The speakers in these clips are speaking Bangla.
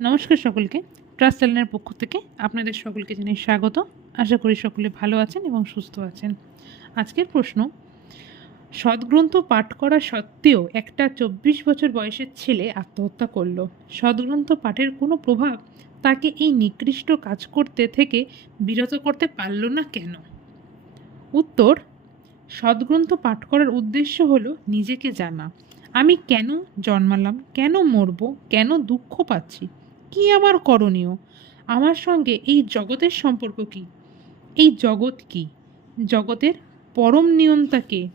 নমস্কার সকলকে। ট্রাস্ট চ্যানেলের পক্ষ থেকে আপনাদের সকলকে জানাই স্বাগত। আশা করি সকলে ভালো আছেন এবং সুস্থ আছেন। আজকের প্রশ্ন, সদ্গ্রন্থ পাঠ করা সত্ত্বেও একটা চব্বিশ বছর বয়সের ছেলে আত্মহত্যা করল। সদ্গ্রন্থ পাঠের কোনো প্রভাব তাকে এই নিকৃষ্ট কাজ করতে থেকে বিরত করতে পারল না কেন? উত্তর, সদ্গ্রন্থ পাঠ করার উদ্দেশ্য হলো নিজেকে জানা। আমি কেন জন্মালাম? কেন মরব? কেন দুঃখ পাচ্ছি? কি আমার করণীয়? আমার সঙ্গে এই জগতের সম্পর্ক কি? এই জগৎ কি? জগতের পরম নিয়ন্তা কে?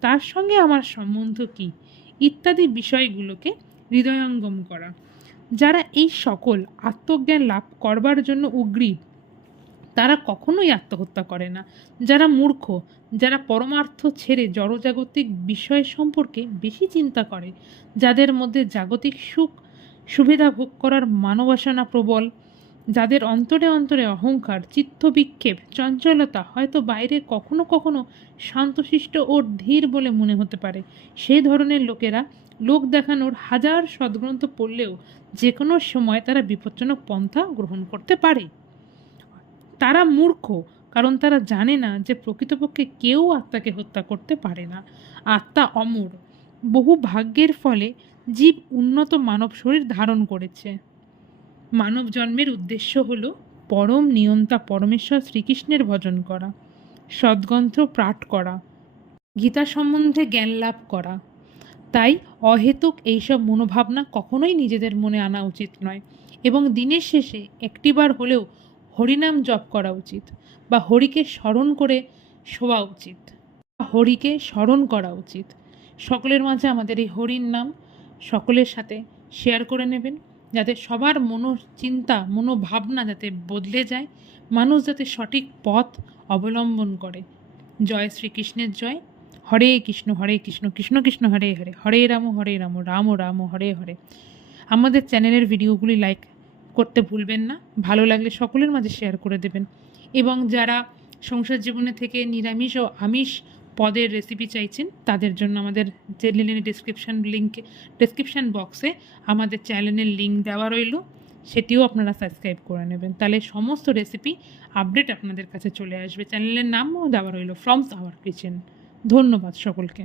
তার সঙ্গে আমার সম্বন্ধ কি? ইত্যাদি বিষয়গুলোকে হৃদয়ঙ্গম করা। যারা এই সকল আত্মজ্ঞান লাভ করবার জন্য উগ্রীব, তারা কখনোই আত্মহত্যা করে না। যারা মূর্খ, যারা পরমার্থ ছেড়ে জড়জাগতিক বিষয় সম্পর্কে বেশি চিন্তা করে, যাদের মধ্যে জাগতিক সুখ সুবিধা ভোগ করার মানবাসনা প্রবল, যাদের অন্তরে অন্তরে অহংকার চিত্তবিক্ষেপ চঞ্চলতা হয়তো বাইরে কখনো কখনো শান্তশিষ্ট ও ধীর বলে মনে হতে পারে। সেই ধরনের লোকেরা লোক দেখানোর হাজার সদ্গ্রন্থ পড়লেও যে কোনো সময় তারা বিপজ্জনক পন্থা গ্রহণ করতে পারে। তারা মূর্খ, কারণ তারা জানে না যে প্রকৃতপক্ষে কেউ আত্মাকে হত্যা করতে পারে না। আত্মা অমর, বহু ভাগ্যের ফলে জীব উন্নত মানব শরীর ধারণ করেছে। মানব জন্মের উদ্দেশ্য হল পরম নিয়ন্তা পরমেশ্বর শ্রীকৃষ্ণের ভজন করা, সদ্গ্রন্থ পাঠ করা, গীতা সম্বন্ধে জ্ঞান লাভ করা। তাই অহেতুক এইসব মনোভাবনা কখনোই নিজেদের মনে আনা উচিত নয় এবং দিনের শেষে একটিবার হলেও হরিনাম জপ করা উচিত বা হরিকে স্মরণ করে শোয়া উচিত। বা হরিকে স্মরণ করা উচিত। সকলের মাঝে আমাদের এই হরির নাম সকলের সাথে শেয়ার করে নেবেন, যাতে সবার মনোচিন্তা, মনোভাবনা যাতে বদলে যায়, মানুষ যাতে সঠিক পথ অবলম্বন করে। জয় শ্রীকৃষ্ণের জয়। হরে কৃষ্ণ হরে কৃষ্ণ কৃষ্ণ কৃষ্ণ, হরে হরে। হরে রাম হরে রাম রাম রাম, হরে হরে। আমাদের চ্যানেলের ভিডিওগুলি লাইক করতে ভুলবেন না। ভালো লাগলে সকলের মাঝে শেয়ার করে দেবেন। এবং যারা সংসার জীবনে থেকে নিরামিষ ও আমিষ পদের রেসিপি চাইছেন, তাদের জন্য আমাদের যে চ্যানেলের ডিসক্রিপশান লিঙ্কে ডিসক্রিপশান বক্সে আমাদের চ্যানেলের লিঙ্ক দেওয়া রইল, সেটিও আপনারা সাবস্ক্রাইব করে নেবেন। তাহলে সমস্ত রেসিপি আপডেট আপনাদের কাছে চলে আসবে। চ্যানেলের নামও দেওয়া রইল ফ্রমস আওয়ার কিচেন ধন্যবাদ সকলকে।